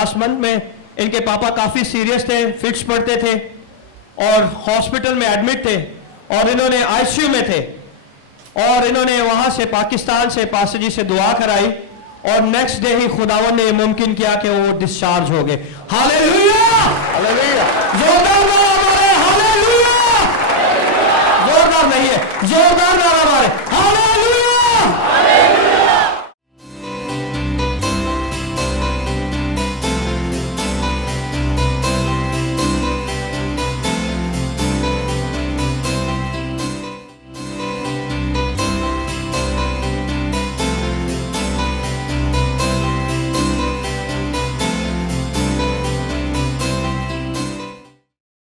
Last month में इनके पापा काफी सीरियस थे, फिट्स पड़ते थे और हॉस्पिटल में एडमिट थे और इन्होंने आईसीयू में थे और इन्होंने वहां से पाकिस्तान से पास्टर जी से दुआ कराई और नेक्स्ट डे ही खुदावन ने मुमकिन किया कि वो डिस्चार्ज हो गए। हालेलुया!